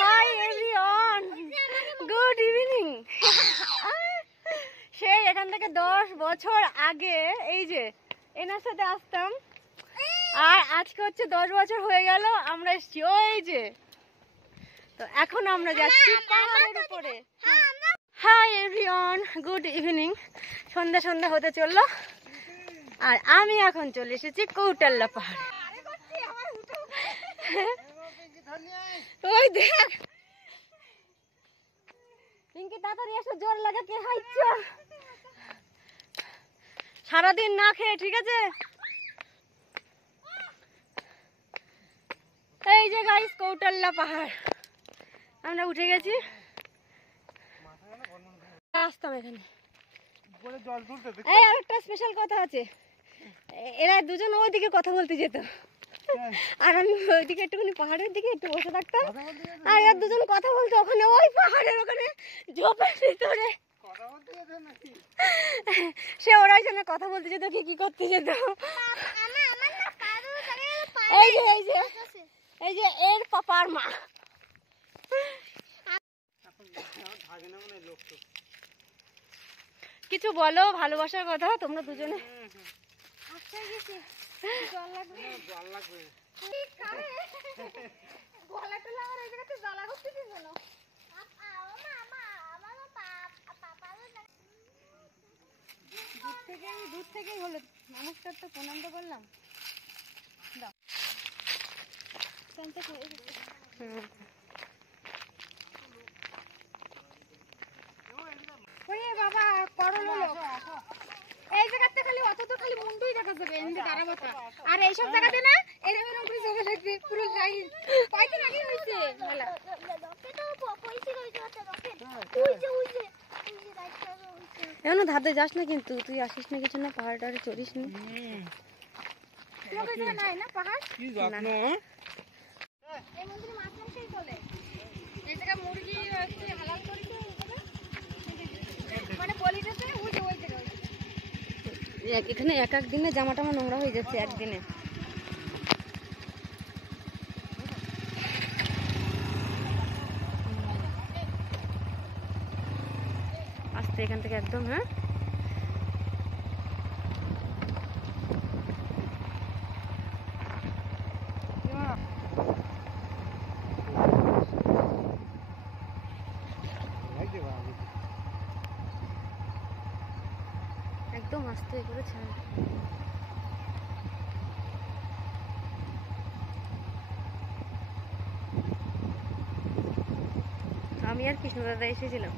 High everyone, good evening. সেই এখান থেকে 10 বছর আগে এই যে এনার সাথে আসতাম, আর আজকে হচ্ছে 10 বছর হয়ে গেল আমরা এসছি ওই যে। তো এখন আমরা যাচ্ছি পাহাড়ের উপরে। Hi everyone, good evening. সন্ধ্যা সন্ধ্যা হতে চললো, আর আমি এখন চলে এসেছি কৌটাল্লা পাহাড়ে। ওই দেখ পিঙ্কি, তাড়াতাড়ি এসে, জোর লাগে কে হাইছ সারাদিন না খেয়ে, ঠিক আছে? এই যে গাইস কৌটাল্লা পাহাড়, আমরা উঠে গেছি। আসতাম এখানে। এই আরেকটা স্পেশাল কথা আছে, এরা দুজন ওইদিকে কথা বলতে যেত, আর আমি ওইদিকে একটুখানি পাহাড়ের দিকে একটু বসে থাকতাম, আর এরা দুজন কথা বলতো ওখানে ওই পাহাড়ের ওখানে ঝোপের ভিতরে। সে ওরাই জন্য কথা বলতে যেত, কি করতে যেত। এই যে এই যে এই যে এর পাপার মা। কিছু বলো ভালোবাসার কথা তোমরা দুজনে। দূর থেকেই হলো, মানুষটার তো প্রণাম তো করলাম। বাবা করল এই জায়গাতে খালি অত তো খালি মুন্ডুই দেখা যাবে, এমনি দাঁড়াবাতা। আর এইসব জায়গাতে না এরকম এরকম করে জমে থাকবে পুরো লাইন। কয়দিন আগে হয়েছে মেলা। এখনো ধাতে যাস না কিন্তু, তুই আসিস না কিছু না, পাহাড় টাড়ে চড়িস না। নাই না পাহাড় এই মন্দিরে মাছ মাংসই চলে। এই জায়গা মুরগি হালাল করি তো, মানে বলিটাতে ওই যে ওই জায়গায় এখানে এক এক দিনে জামা টামা নোংরা হয়ে যাচ্ছে একদিনে। আসতে এখান থেকে একদম। হ্যাঁ একদম আস্তে করে ছাড়। আমি আর কৃষ্ণ দাদা এসেছিলাম।